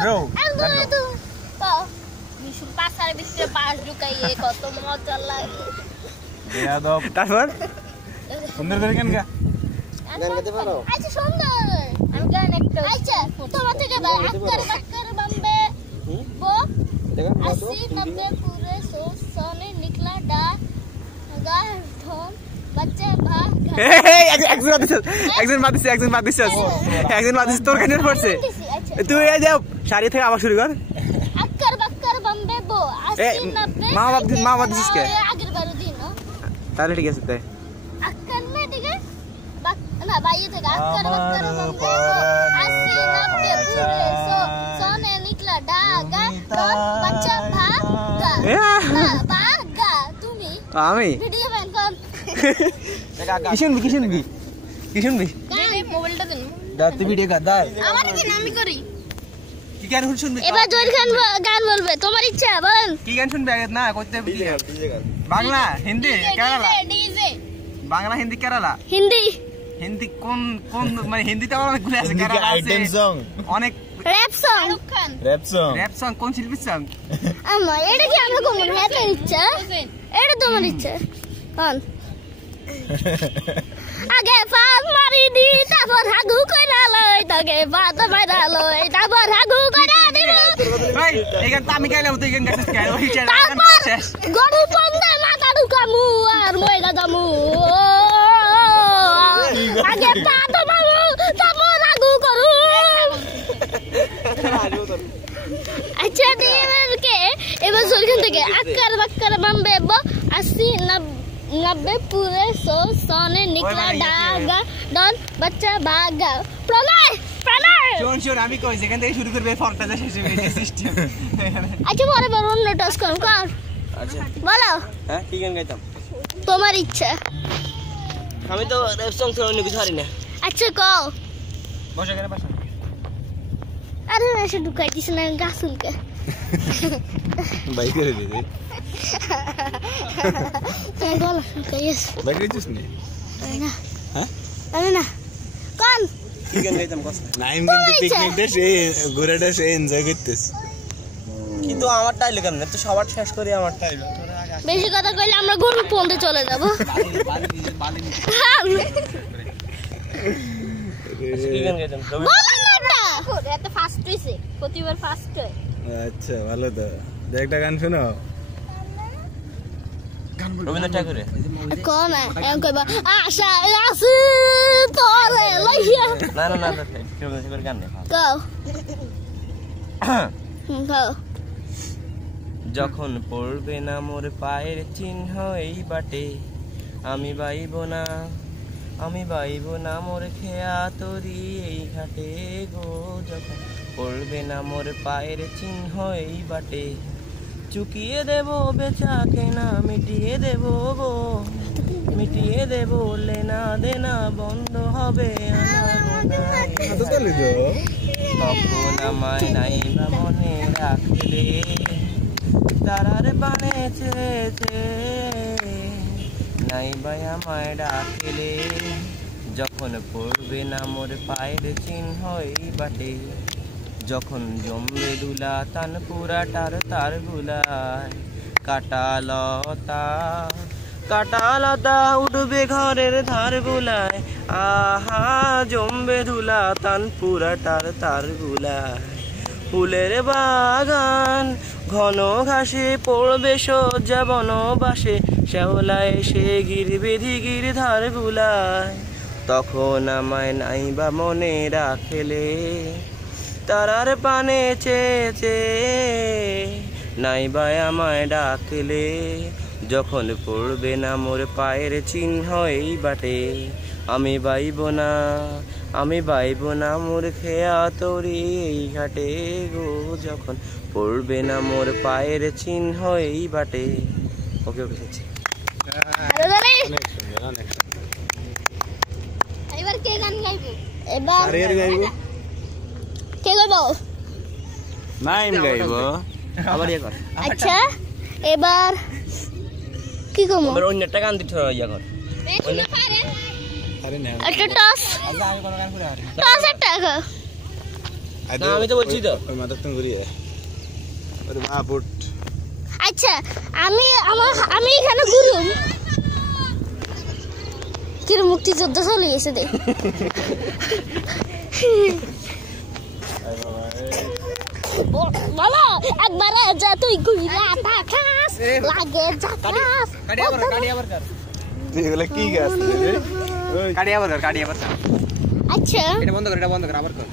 bro মিশুর পাশার ভিতরে বাস ঢুকাইয়ে কত মজা লাগে বেয়াদব তারপর সুন্দর করে গান গা গান গাইতে পারো আচ্ছা সুন্দর আমি গান একটা আচ্ছা তোমার থেকে দাও আক্কার বাক্কার বম্বে বো দেখো 80 90 पूरे 100 सोने निकला डा गा ढोल बच्चे भाग একজন বাদ দিছিস তোর গানের পড়ছে তুই এই যাও শাড়ি থেকে আবার শুরু কর আক্কার বাক্কার বম্বে বো 80 90 মা বাদ দিছিস কে আগের বারো দিন তাহলে ঠিক আছে তাই আক্কার না ঠিক আছে না বাইয়ে থেকে আক্কার বাক্কার বম্বে বো 80 90 पूरे 100 सोने निकला डा गा ढोल बच्चे भाग भाग তুমি আমি ভিডিও বান কর কি শুনবি মোবাইলটা দেন দা তুই ভিডিও কর দা আমার দিন আমি করি কি গান শুনবি এবার জয়ের খান গান বলবে তোমার ইচ্ছা বল কি গান শুনবি আগে না কইতে বাংলা হিন্দি কেরালা ডিজে বাংলা হিন্দি কেরালা হিন্দি কোন মানে হিন্দিতে অনেক গুলো আছে কেরালা আছে আইটেম সং অনেক র‍্যাপ সং খান র‍্যাপ সং কোন শিল্পীর সং আমা এটা কি আমরা কোন হেতে ইচ্ছা এটা তোমার ইচ্ছা কোন আগে ফাস মারি দি তারপর হাগু কইরা লই তোকে বাত মাইরা লই তারপর হাগু কইরা দিব ভাই এই গান তো আমি গাইলাম তুই গান গাইছিস কেন ওই চ্যানেল গরু পন্দে মাথা ঢুকামু আর মইরা দামু আগে বাত মারু তারপর হাগু করু আচ্ছা দিকে এবার জলখান থেকে আক্কার বাক্কার বম্বে বো 80 90 पूरे 100 सोने निकला डागा डन बच्चा भागा प्रलय শোন আমি কই যেখান থেকে শুরু করবে ফর্মটা যা শেষ হয়ে গেছে সিস্টেম আচ্ছা পরে অন্য টাস্ক কর আচ্ছা বলো হ্যাঁ কি গান গাইতাম তোমার ইচ্ছা আমি তো র‍্যাপ সং ছাড়া অন্য কিছু পারি না আচ্ছা কও বসে কেন বসে আরে এসে ঢুকাই দিছ না গাছুলকে বাই করে দিদি তুই বলো কাইস বাই করে দিস নি না হ্যাঁ আরে না কোন কি গান গাইতাম কস নাইম কিন্তু পিকনিকটা সে ঘোরাটা সে এনজয় করতেছ কিন্তু আমার টাইলে কেমন তো সবার শেষ করি আমার টাইলে বেশি কথা কইলে আমরা গরু পন্দে চলে যাব কি গান গাইতাম এত ফাস্ট হইছে প্রতিবার ফাস্ট হয় আচ্ছা ভালো তো একটা গান শোনো রবীন্দ্রনাথ ঠাকুরের কোন এম কইবা আশা আসি তোরে লইয়া না রবীন্দ্রনাথ ঠাকুরের গান নেই কও কও যখন পড়বে না মোর পায়ের চিহ্ন এই বাটে আমি বাইব না মোর খেয়া তরি এই ঘাটে গো যখন পড়বে না মোর পায়ের চিহ্ন এই বাটে চুকিয়ে দেব বেচা কেনা মিটিয়ে দেব গো মিটিয়ে দেব লেনা দেনা বন্ধ হবে তখন আমায় নাই বা মনে রাখলে তারার বানে চেয়েছে নাই বা আমায় ডাকলে যখন পড়বে না মোর পায়ের চিহ্ন এই বাটে যখন জমবে দুলা তান পুরাটার তার গুলায় কাটালতা উঠবে ঘরের ধার গুলায় আহা জমবে ধুলা তান পুরাটার তার গুলায় ফুলের বাগান ঘন ঘাসে পড়বে সজ্জা বনবাসে শ্যাওলা এসে গিরবে দিগির ধার গুলায় তখন আমায় নাই বা মনে রাখলে তারার পানে চেয়েছে নাই বা আমায় ডাকলে যখন পড়বে না মোর পায়ের চিহ্ন এই বাটে আমি বাইব না মোর খেয়া তরি এই ঘাটে গো যখন পড়বে না মোর পায়ের চিহ্ন এই বাটে ওকে বুঝেছি এবার কে গান গাইবো এবার কে গাইবো নাইম গাইবো আবার ইয়া কর আচ্ছা এবার কি কমো এবার অন্যটা গান দিতে ইয়া কর আরে না একটা টস আজ আমি কোন গান করে আরে টস একটা না আমি তো বলছি তো ওই মাথা তুমি ঘুরিয়ে আরে বাপ উঠ আচ্ছা আমি এখানে ঘুরুম কির মুক্তিযুদ্ধ চলে গেছে দেখ বাবা একবার যা তুই ঘুরা থাকাস লাগে যাকাস কাটি আবার কর এগুলা কি গাছ রে কাটি আবার কর আচ্ছা এটা বন্ধ কর আবার কর